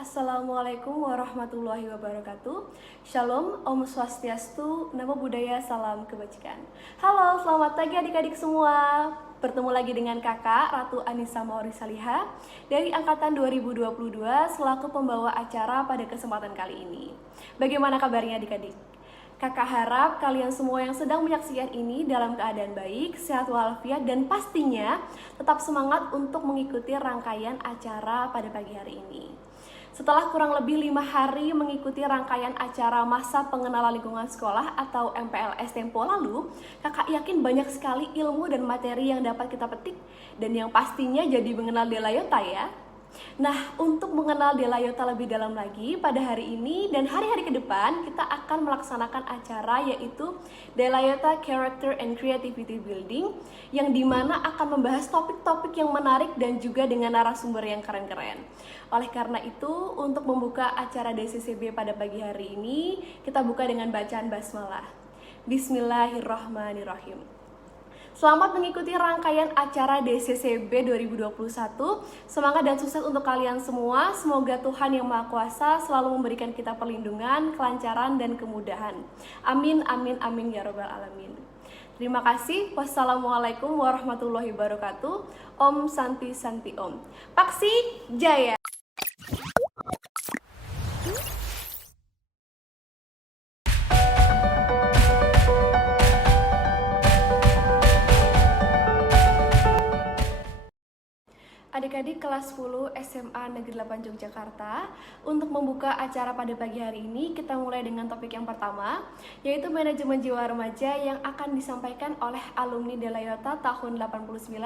Assalamualaikum warahmatullahi wabarakatuh. Shalom, Om Swastiastu, Namo Buddhaya, salam kebajikan. Halo, selamat pagi adik-adik semua. Bertemu lagi dengan kakak Ratu Anissa Mauri Saliha dari Angkatan 2022 selaku pembawa acara pada kesempatan kali ini. Bagaimana kabarnya adik-adik? Kakak harap kalian semua yang sedang menyaksikan ini dalam keadaan baik, sehat walafiat, dan pastinya tetap semangat untuk mengikuti rangkaian acara pada pagi hari ini. Setelah kurang lebih 5 hari mengikuti rangkaian acara masa pengenalan lingkungan sekolah atau MPLS tempo lalu, kakak yakin banyak sekali ilmu dan materi yang dapat kita petik dan yang pastinya jadi mengenal Delayota ya. Nah, untuk mengenal Delayota lebih dalam lagi, pada hari ini dan hari-hari ke depan kita akan melaksanakan acara yaitu Delayota Character and Creativity Building, yang dimana akan membahas topik-topik yang menarik dan juga dengan narasumber yang keren-keren. Oleh karena itu, untuk membuka acara DCCB pada pagi hari ini, kita buka dengan bacaan basmalah. Bismillahirrahmanirrahim. Selamat mengikuti rangkaian acara DCCB 2021. Semangat dan sukses untuk kalian semua. Semoga Tuhan Yang Maha Kuasa selalu memberikan kita perlindungan, kelancaran, dan kemudahan. Amin, amin, amin ya robbal alamin. Terima kasih. Wassalamualaikum warahmatullahi wabarakatuh. Om Santi Santi Om. Paksi Jaya. Adik-adik kelas 10 SMA Negeri 8 Yogyakarta, untuk membuka acara pada pagi hari ini kita mulai dengan topik yang pertama, yaitu manajemen jiwa remaja yang akan disampaikan oleh alumni Delayota tahun 89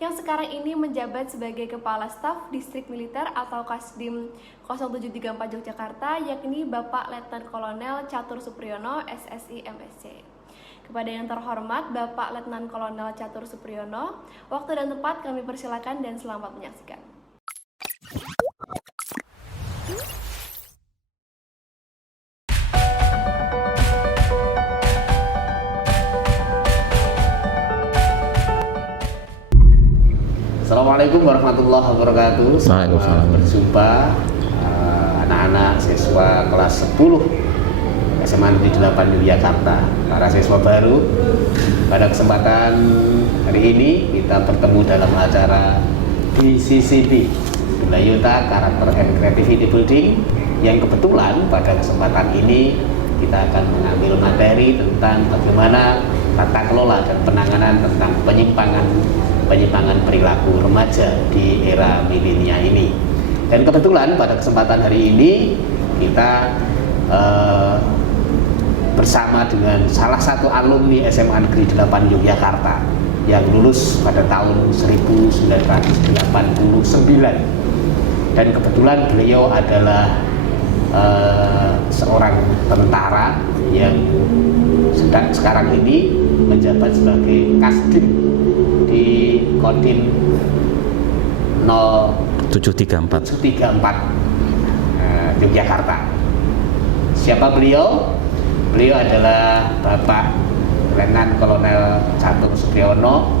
yang sekarang ini menjabat sebagai Kepala Staf Distrik Militer atau Kasdim 0734 Yogyakarta, yakni Bapak Letnan Kolonel Catur Supriyono, SSI MSc. Kepada yang terhormat Bapak Letnan Kolonel Catur Supriyono, waktu dan tempat kami persilakan dan selamat menyaksikan. Assalamualaikum warahmatullahi wabarakatuh. Selamat berjumpa anak-anak siswa kelas 10 SMA Negeri 8 Yogyakarta, para siswa baru. Pada kesempatan hari ini kita bertemu dalam acara DCCB, Delayota Character and Creativity Building, yang kebetulan pada kesempatan ini kita akan mengambil materi tentang bagaimana tata kelola dan penanganan tentang penyimpangan perilaku remaja di era milenial ini. Dan kebetulan pada kesempatan hari ini kita bersama dengan salah satu alumni SMA Negeri 8 Yogyakarta yang lulus pada tahun 1989, dan kebetulan beliau adalah seorang tentara yang sekarang ini menjabat sebagai Kasdim di Kodim 0734 Yogyakarta. Siapa beliau? Beliau adalah Bapak Letnan Kolonel Catur Supriyono,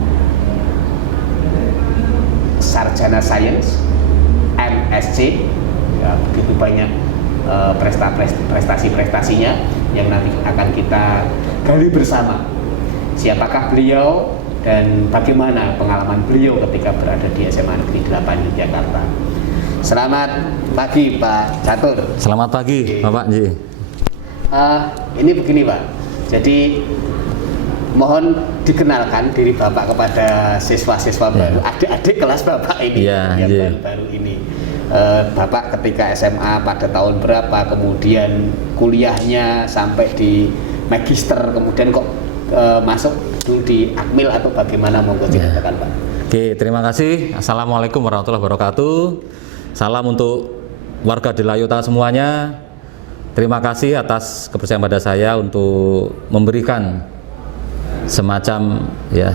Sarjana Sains, MSc. Ya, begitu banyak prestasi-prestasinya yang nanti akan kita gali bersama. Siapakah beliau dan bagaimana pengalaman beliau ketika berada di SMA Negeri 8 Yogyakarta. Selamat pagi Pak Catur. Selamat pagi Bapak Ji. Ini begini Pak, jadi mohon dikenalkan diri Bapak kepada siswa-siswa baru, adik-adik kelas Bapak ini yang baru-baru ini. Bapak ketika SMA pada tahun berapa, kemudian kuliahnya sampai di magister, kemudian kok masuk dulu di Akmil atau bagaimana, monggo ceritakan Pak. Oke, terima kasih. Assalamualaikum warahmatullahi wabarakatuh. Salam untuk warga Delayota semuanya. Terima kasih atas kepercayaan pada saya untuk memberikan semacam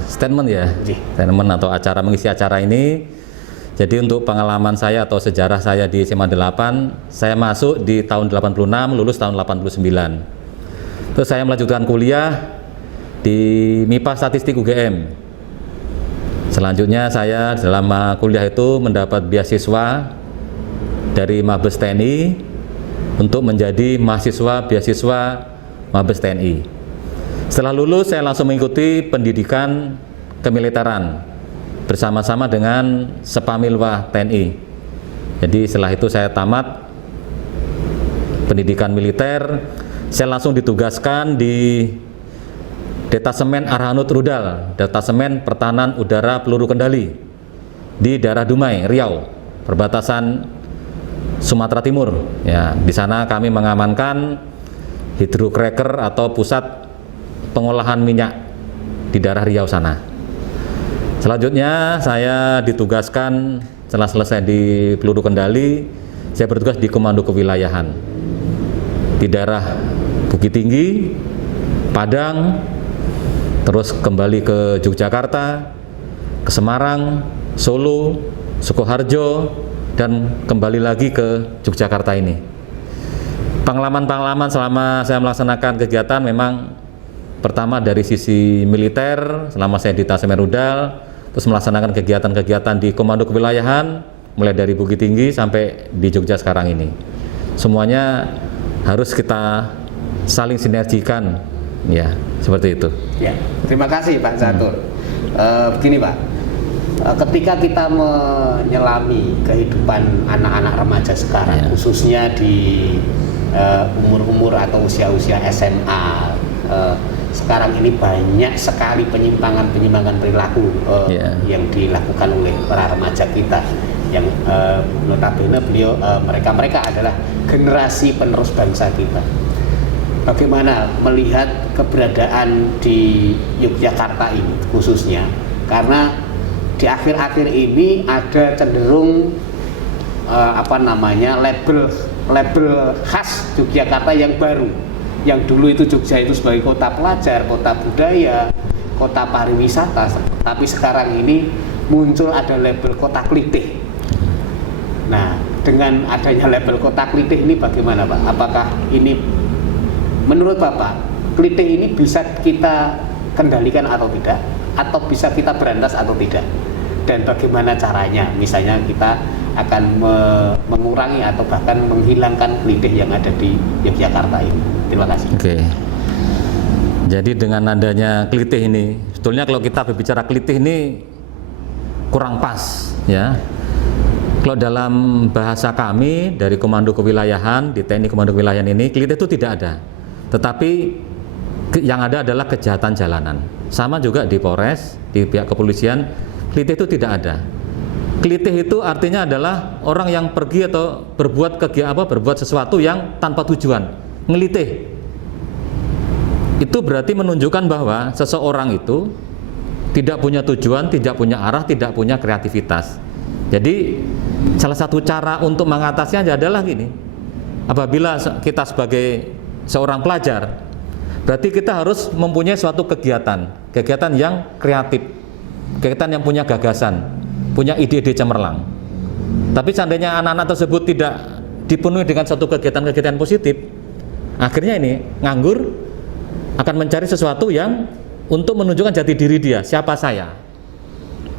statement atau mengisi acara ini. Jadi untuk pengalaman saya atau sejarah saya di SMA 8, saya masuk di tahun 86, lulus tahun 89. Terus saya melanjutkan kuliah di MIPA Statistik UGM. Selanjutnya saya dalam kuliah itu mendapat beasiswa dari Mabes TNI untuk menjadi mahasiswa beasiswa Mabes TNI. Setelah lulus saya langsung mengikuti pendidikan kemiliteran bersama-sama dengan Sepamilwa TNI. Jadi setelah itu saya tamat pendidikan militer, saya langsung ditugaskan di Detasemen Arhanud Rudal, Detasemen Pertahanan Udara Peluru Kendali di daerah Dumai, Riau, perbatasan Sumatera Timur. Ya, di sana kami mengamankan hydrocracker atau pusat pengolahan minyak di daerah Riau sana. Selanjutnya saya ditugaskan setelah selesai di peluru kendali, saya bertugas di Komando Kewilayahan di daerah Bukit Tinggi, Padang, terus kembali ke Yogyakarta, ke Semarang, Solo, Sukoharjo, dan kembali lagi ke Yogyakarta ini. Pengalaman-pengalaman selama saya melaksanakan kegiatan memang pertama dari sisi militer, selama saya di Detasemen Rudal, terus melaksanakan kegiatan-kegiatan di Komando Kewilayahan, mulai dari Bukit Tinggi sampai di Jogja sekarang ini. Semuanya harus kita saling sinergikan, ya, seperti itu. Ya, terima kasih Pak Catur. Begini Pak, ketika kita menyelami kehidupan anak-anak remaja sekarang, khususnya di umur-umur atau usia-usia SMA, sekarang ini banyak sekali penyimpangan perilaku yang dilakukan oleh para remaja kita, yang notabene mereka adalah generasi penerus bangsa kita. Bagaimana melihat keberadaan di Yogyakarta ini khususnya, karena di akhir-akhir ini ada cenderung label khas Yogyakarta yang baru. Yang dulu itu Jogja itu sebagai kota pelajar, kota budaya, kota pariwisata, tapi sekarang ini muncul ada label kota klitih. Nah, dengan adanya label kota klitih ini bagaimana Pak? Apakah ini menurut Bapak, klitih ini bisa kita kendalikan atau tidak? Atau bisa kita berantas atau tidak? Dan bagaimana caranya? Misalnya kita akan mengurangi atau bahkan menghilangkan klitih yang ada di Yogyakarta ini. Terima kasih. Oke. Jadi dengan adanya klitih ini, sebetulnya kalau kita berbicara klitih ini kurang pas, ya. Kalau dalam bahasa kami dari Komando Kewilayahan, di TNI Komando Kewilayahan ini, klitih itu tidak ada. Tetapi yang ada adalah kejahatan jalanan. Sama juga di Polres, di pihak kepolisian, klitih itu tidak ada. Klitih itu artinya adalah orang yang pergi atau berbuat sesuatu yang tanpa tujuan. Ngelitih itu berarti menunjukkan bahwa seseorang itu tidak punya tujuan, tidak punya arah, tidak punya kreativitas. Jadi salah satu cara untuk mengatasinya adalah gini: apabila kita sebagai seorang pelajar, berarti kita harus mempunyai suatu kegiatan yang kreatif, kegiatan yang punya gagasan, punya ide-ide cemerlang. Tapi seandainya anak-anak tersebut tidak dipenuhi dengan suatu kegiatan-kegiatan positif, akhirnya ini nganggur, akan mencari sesuatu yang untuk menunjukkan jati diri dia, siapa saya.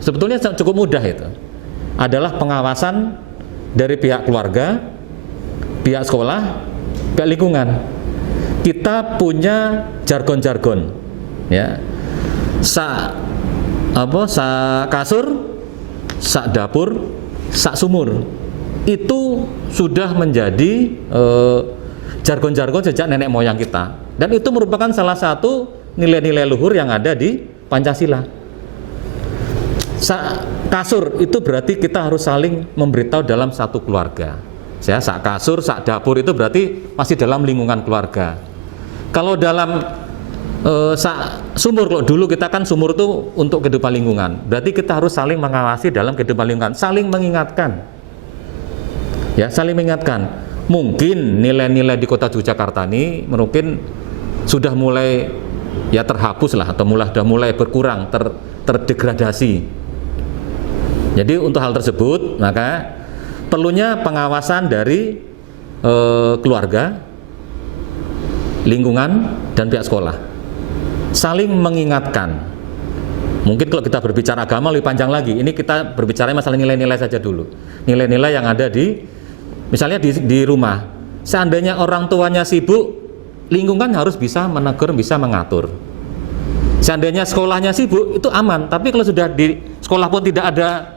Sebetulnya cukup mudah itu. Adalah pengawasan dari pihak keluarga, pihak sekolah, pihak lingkungan. Kita punya jargon-jargon, ya. Sak kasur, sak dapur, sak sumur. Itu sudah menjadi jargon-jargon sejak nenek moyang kita, dan itu merupakan salah satu nilai-nilai luhur yang ada di Pancasila. Kasur itu berarti kita harus saling memberitahu dalam satu keluarga. Sak kasur, sak dapur itu berarti masih dalam lingkungan keluarga. Kalau dalam sak sumur, kalau dulu kita kan sumur itu untuk kehidupan lingkungan, berarti kita harus saling mengawasi dalam kehidupan lingkungan, saling mengingatkan. Ya, saling mengingatkan. Mungkin nilai-nilai di kota Yogyakarta ini mungkin sudah mulai ya terhapus lah, atau sudah mulai berkurang, terdegradasi. Jadi untuk hal tersebut maka perlunya pengawasan dari keluarga, lingkungan, dan pihak sekolah. Saling mengingatkan. Mungkin kalau kita berbicara agama lebih panjang lagi. Ini kita berbicara masalah nilai-nilai saja dulu. Nilai-nilai yang ada di Misalnya di rumah, seandainya orang tuanya sibuk, lingkungan harus bisa menegur, bisa mengatur. Seandainya sekolahnya sibuk, itu aman. Tapi kalau sudah di sekolah pun tidak ada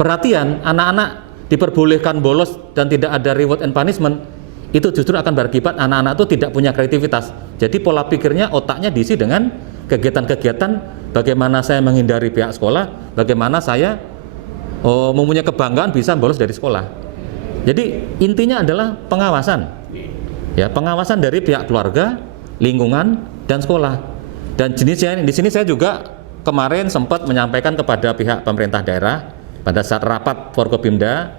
perhatian, anak-anak diperbolehkan bolos dan tidak ada reward and punishment, itu justru akan berakibat anak-anak itu tidak punya kreativitas. Jadi pola pikirnya, otaknya diisi dengan kegiatan-kegiatan bagaimana saya menghindari pihak sekolah, bagaimana saya mempunyai kebanggaan bisa bolos dari sekolah. Jadi intinya adalah pengawasan, ya, pengawasan dari pihak keluarga, lingkungan, dan sekolah. Dan jenisnya di sini saya juga kemarin sempat menyampaikan kepada pihak pemerintah daerah pada saat rapat Forkopimda,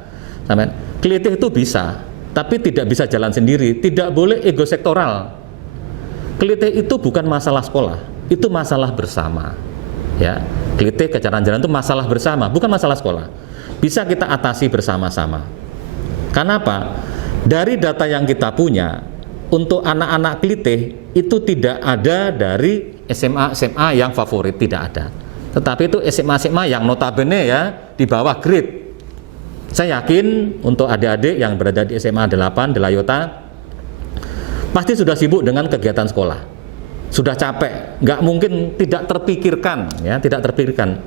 kelitih itu bisa, tapi tidak bisa jalan sendiri, tidak boleh ego sektoral. Kelitih itu bukan masalah sekolah, itu masalah bersama. Ya, kelitih kecacatan jalan itu masalah bersama, bukan masalah sekolah. Bisa kita atasi bersama-sama. Kenapa? Dari data yang kita punya, untuk anak-anak kelitih itu tidak ada dari SMA yang favorit, tidak ada. Tetapi itu SMA yang notabene ya di bawah grade. Saya yakin untuk adik-adik yang berada di SMA 8 di Layota pasti sudah sibuk dengan kegiatan sekolah. Sudah capek, nggak mungkin tidak terpikirkan, ya, tidak terpikirkan.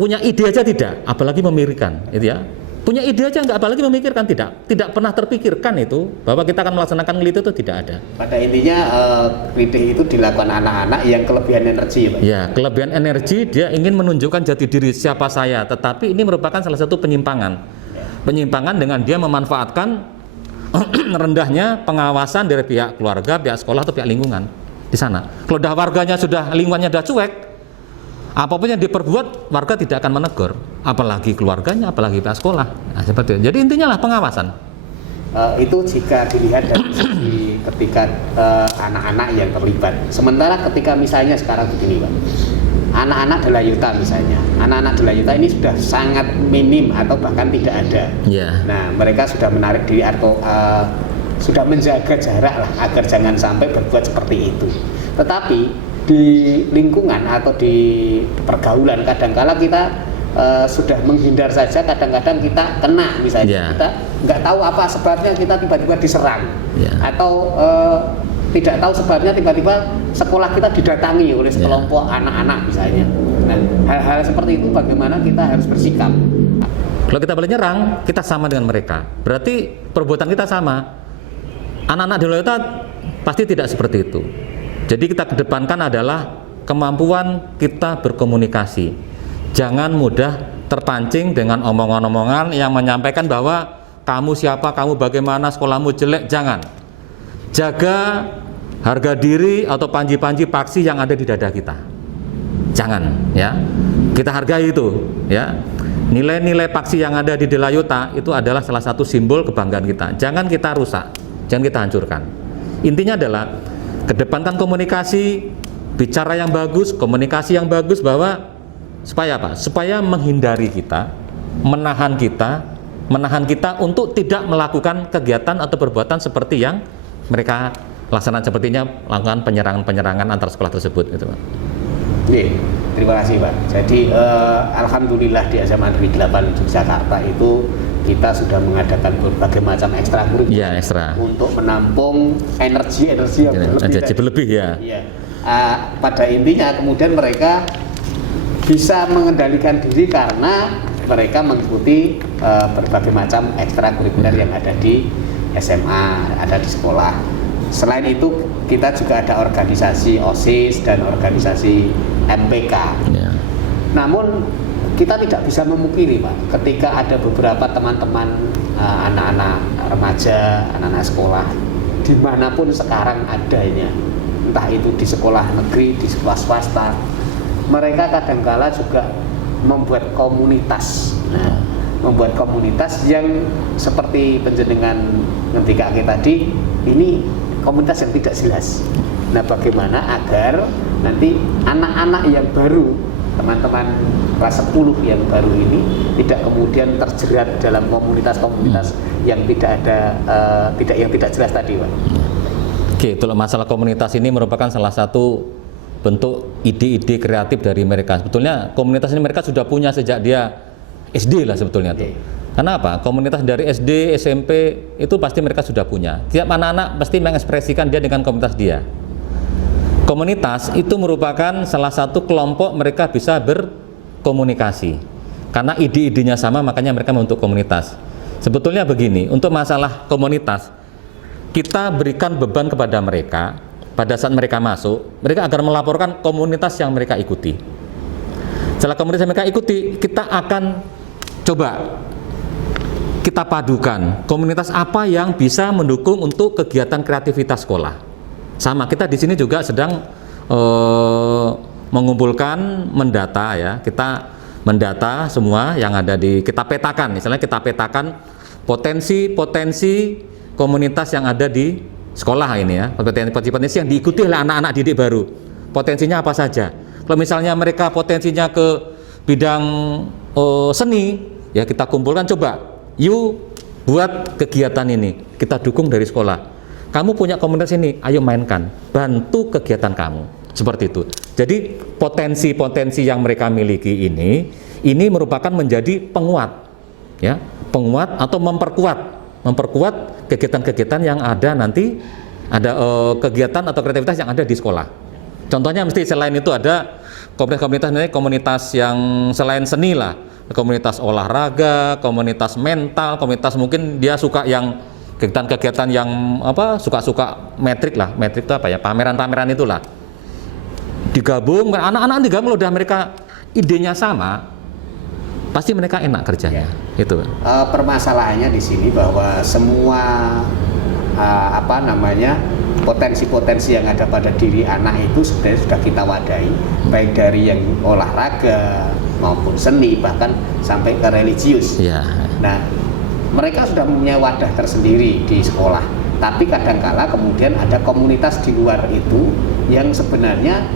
Punya ide aja tidak, apalagi memikirkan, itu ya. Punya ide aja nggak, apalagi memikirkan, tidak pernah terpikirkan itu bahwa kita akan melaksanakan kelitih itu tidak ada. Pada intinya kelitih itu dilakukan anak-anak yang kelebihan energi, Pak. Ya, kelebihan energi, dia ingin menunjukkan jati diri siapa saya, tetapi ini merupakan salah satu penyimpangan. Penyimpangan dengan dia memanfaatkan rendahnya pengawasan dari pihak keluarga, pihak sekolah atau pihak lingkungan di sana. Kalau dah warganya sudah, lingkungannya sudah cuek, apapun yang diperbuat, warga tidak akan menegur, apalagi keluarganya, apalagi pihak sekolah. Nah, seperti itu. Jadi intinya lah pengawasan. Itu jika dilihat dari segi ketika anak-anak yang terlibat. Sementara ketika misalnya sekarang begini, Pak, anak-anak Delayuta misalnya, anak-anak Delayuta ini sudah sangat minim atau bahkan tidak ada. Yeah. Nah, mereka sudah menarik diri atau sudah menjaga jarak lah agar jangan sampai berbuat seperti itu. Tetapi di lingkungan atau di pergaulan kadangkala kita sudah menghindar saja, kadang-kadang kita kena misalnya, kita nggak tahu apa sebabnya kita tiba-tiba diserang, atau tidak tahu sebabnya tiba-tiba sekolah kita didatangi oleh sekelompok anak-anak misalnya. Nah, hal-hal seperti itu bagaimana kita harus bersikap? Kalau kita boleh nyerang, kita sama dengan mereka, berarti perbuatan kita sama. Anak-anak di Layota pasti tidak seperti itu. Jadi kita kedepankan adalah kemampuan kita berkomunikasi. Jangan mudah terpancing dengan omongan-omongan yang menyampaikan bahwa kamu siapa, kamu bagaimana, sekolahmu jelek. Jangan. Jaga harga diri atau panji-panji paksi yang ada di dada kita. Jangan, ya. Kita hargai itu, ya. Nilai-nilai paksi yang ada di Delayota itu adalah salah satu simbol kebanggaan kita. Jangan kita rusak, jangan kita hancurkan. Intinya adalah kedepankan komunikasi, bicara yang bagus, komunikasi yang bagus, bahwa supaya apa? Supaya menghindari kita, menahan kita untuk tidak melakukan kegiatan atau perbuatan seperti yang mereka laksanakan, sepertinya melakukan penyerangan antar sekolah tersebut, gitu, Pak. Terima kasih, Pak. Jadi alhamdulillah di SMA Negeri 8 Yogyakarta itu kita sudah mengadakan berbagai macam ekstrakurikuler untuk menampung energi yang berlebih ya. Pada intinya kemudian mereka bisa mengendalikan diri karena mereka mengikuti berbagai macam ekstrakurikuler yang ada di SMA, ada di sekolah. Selain itu kita juga ada organisasi OSIS dan organisasi MPK. Namun kita tidak bisa memungkiri, Pak, ketika ada beberapa teman-teman anak-anak remaja, anak-anak sekolah dimanapun sekarang adanya, entah itu di sekolah negeri, di sekolah swasta, mereka kadangkala juga membuat komunitas. Nah, membuat komunitas yang seperti penjenengan ketika tadi, ini komunitas yang tidak jelas. Nah, bagaimana agar nanti anak-anak yang baru, teman-teman kelas 10 yang baru ini tidak kemudian terjerat dalam komunitas-komunitas yang tidak ada, yang tidak jelas tadi, Pak. Oke, itu masalah komunitas ini merupakan salah satu bentuk ide-ide kreatif dari mereka. Sebetulnya komunitas ini mereka sudah punya sejak dia SD lah sebetulnya tuh. Karena apa? Komunitas dari SD, SMP itu pasti mereka sudah punya. Tiap anak-anak pasti mengekspresikan dia dengan komunitas dia. Komunitas itu merupakan salah satu kelompok mereka bisa berkomunikasi. Karena ide-idenya sama, makanya mereka membentuk komunitas. Sebetulnya begini, untuk masalah komunitas, kita berikan beban kepada mereka pada saat mereka masuk, mereka akan melaporkan komunitas yang mereka ikuti. Setelah komunitas yang mereka ikuti, kita akan coba kita padukan komunitas apa yang bisa mendukung untuk kegiatan kreativitas sekolah. Sama, kita di sini juga sedang mengumpulkan, mendata ya. Kita mendata semua yang ada kita petakan. Misalnya kita petakan potensi komunitas yang ada di sekolah ini ya. Potensi yang diikuti oleh anak-anak didik baru. Potensinya apa saja? Kalau misalnya mereka potensinya ke bidang seni, ya kita kumpulkan, coba you buat kegiatan ini, kita dukung dari sekolah. Kamu punya komunitas ini, ayo mainkan, bantu kegiatan kamu. Seperti itu. Jadi potensi-potensi yang mereka miliki ini merupakan menjadi penguat, ya, penguat atau memperkuat kegiatan-kegiatan yang ada nanti, ada kegiatan atau kreativitas yang ada di sekolah. Contohnya mesti selain itu ada komunitas yang selain seni lah. Komunitas olahraga, komunitas mental, komunitas mungkin dia suka yang kegiatan-kegiatan yang suka metrik lah. Metrik itu apa ya? Pameran-pameran itulah. Digabung, anak-anak digabung, udah mereka idenya sama, pasti mereka enak kerjanya. Ya. Itu. Permasalahannya di sini bahwa semua potensi-potensi yang ada pada diri anak itu sebenarnya sudah kita wadahi, baik dari yang olahraga maupun seni, bahkan sampai ke religius. Ya. Nah, mereka sudah punya wadah tersendiri di sekolah, tapi kadangkala kemudian ada komunitas di luar itu yang sebenarnya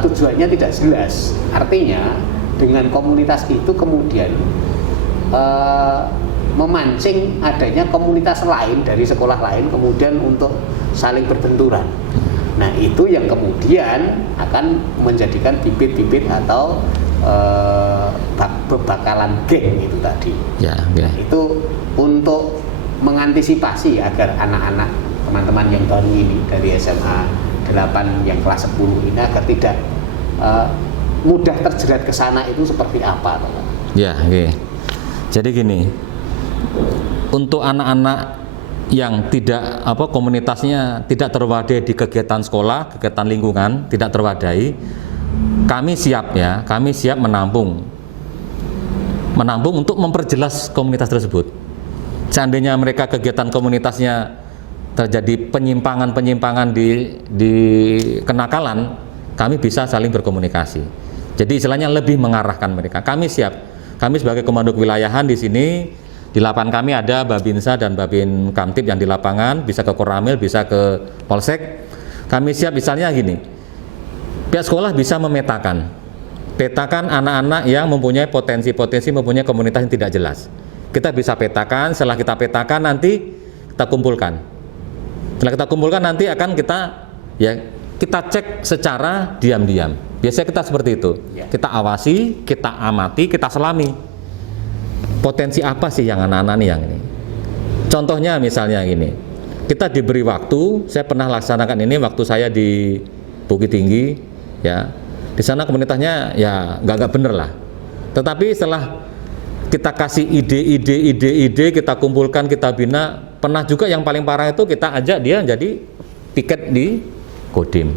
tujuannya tidak jelas. Artinya dengan komunitas itu kemudian memancing adanya komunitas lain dari sekolah lain kemudian untuk saling berbenturan. Nah, itu yang kemudian akan menjadikan bibit-bibit atau bebakalan geng itu tadi. Ya, ya. Itu untuk mengantisipasi agar anak-anak teman-teman yang baru ini dari SMA 8 yang kelas 10 ini agar tidak mudah terjerat ke sana itu seperti apa, teman? Ya, oke. Jadi gini, untuk anak-anak yang tidak komunitasnya tidak terwadai di kegiatan sekolah, kegiatan lingkungan, tidak terwadai, kami siap menampung untuk memperjelas komunitas tersebut. Seandainya mereka kegiatan komunitasnya terjadi penyimpangan di kenakalan, kami bisa saling berkomunikasi. Jadi istilahnya lebih mengarahkan mereka. Kami siap. Kami sebagai komando kewilayahan di sini, di lapangan kami ada Babinsa dan Babin Kamtib yang di lapangan, bisa ke Koramil, bisa ke Polsek. Kami siap, misalnya gini, pihak sekolah bisa petakan anak-anak yang mempunyai potensi-potensi, mempunyai komunitas yang tidak jelas. Kita bisa petakan, setelah kita petakan nanti kita kumpulkan. Setelah kita kumpulkan nanti akan kita cek secara diam-diam. Biasanya kita seperti itu. Kita awasi, kita amati, kita selami. Potensi apa sih yang anak-anak yang ini? Contohnya misalnya gini. Kita diberi waktu, saya pernah laksanakan ini waktu saya di Bukit Tinggi, ya. Di sana komunitasnya ya nggak bener lah. Tetapi setelah kita kasih ide, kita kumpulkan, kita bina, pernah juga yang paling parah itu kita ajak dia jadi piket di Kodim.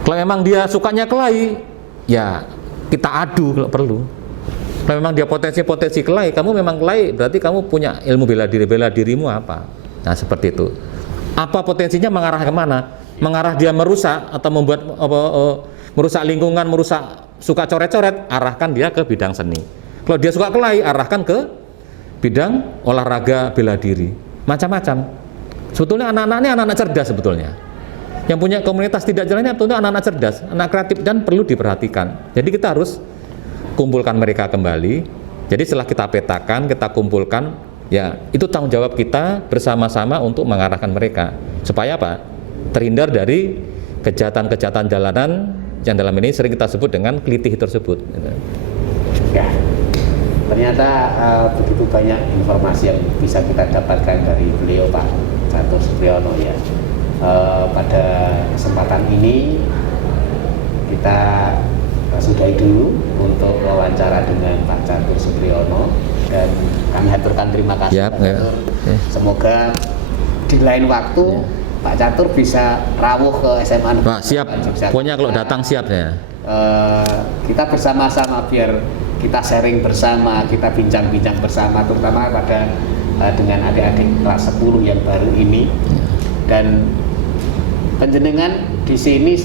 Kalau memang dia sukanya kelahi, ya kita adu kalau perlu. Kalau memang dia potensi kelahi, kamu memang kelahi, berarti kamu punya ilmu bela dirimu apa? Nah, seperti itu. Apa potensinya mengarah kemana? Mengarah dia merusak atau membuat merusak lingkungan, suka coret-coret, arahkan dia ke bidang seni. Kalau dia suka kelahi, arahkan ke bidang olahraga bela diri. Macam-macam. Sebetulnya anak-anak ini anak-anak cerdas sebetulnya. Yang punya komunitas tidak jalannya sebetulnya anak-anak cerdas, anak kreatif dan perlu diperhatikan. Jadi kita harus kumpulkan mereka kembali. Jadi setelah kita petakan, kita kumpulkan, ya itu tanggung jawab kita bersama-sama untuk mengarahkan mereka. Supaya apa? Terhindar dari kejahatan-kejahatan jalanan yang dalam ini sering kita sebut dengan kelitih tersebut. Ya. Ternyata begitu banyak informasi yang bisa kita dapatkan dari beliau Pak Catur Supriyono ya. Pada kesempatan ini kita sudahi dulu untuk wawancara dengan Pak Catur Supriyono, dan kami haturkan terima kasih Yap, Pak Catur. Semoga di lain waktu Pak Catur bisa rawuh ke SMA Pak, siap. Yogyakarta. Pokoknya kalau datang siap ya. Kita bersama-sama biar kita sharing bersama, kita bincang-bincang bersama, terutama pada dengan adik-adik kelas 10 yang baru ini. Dan panjenengan di sini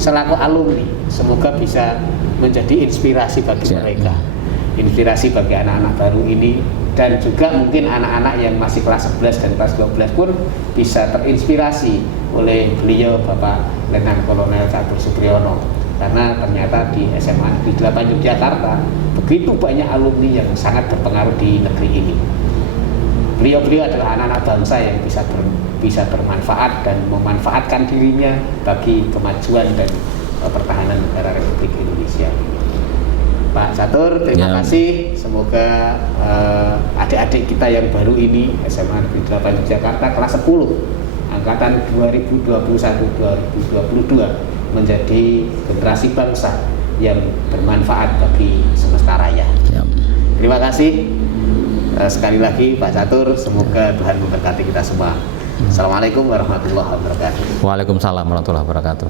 selaku alumni, semoga bisa menjadi inspirasi bagi mereka, inspirasi bagi anak-anak baru ini, dan juga mungkin anak-anak yang masih kelas 11 dan kelas 12 pun bisa terinspirasi oleh beliau Bapak Letnan Kolonel Catur Supriyono, karena ternyata di SMA Negeri 8 Yogyakarta begitu banyak alumni yang sangat berpengaruh di negeri ini. Beliau-beliau adalah anak-anak bangsa yang bisa bermanfaat dan memanfaatkan dirinya bagi kemajuan dan pertahanan negara Republik Indonesia. Pak Catur, terima kasih. Semoga adik-adik kita yang baru ini SMA Negeri 8 Yogyakarta kelas 10 angkatan 2021-2022 menjadi generasi bangsa yang bermanfaat bagi semesta raya. Terima kasih. Sekali lagi Pak Catur, semoga Tuhan memberkati kita semua. Assalamualaikum warahmatullahi wabarakatuh. Waalaikumsalam warahmatullahi wabarakatuh.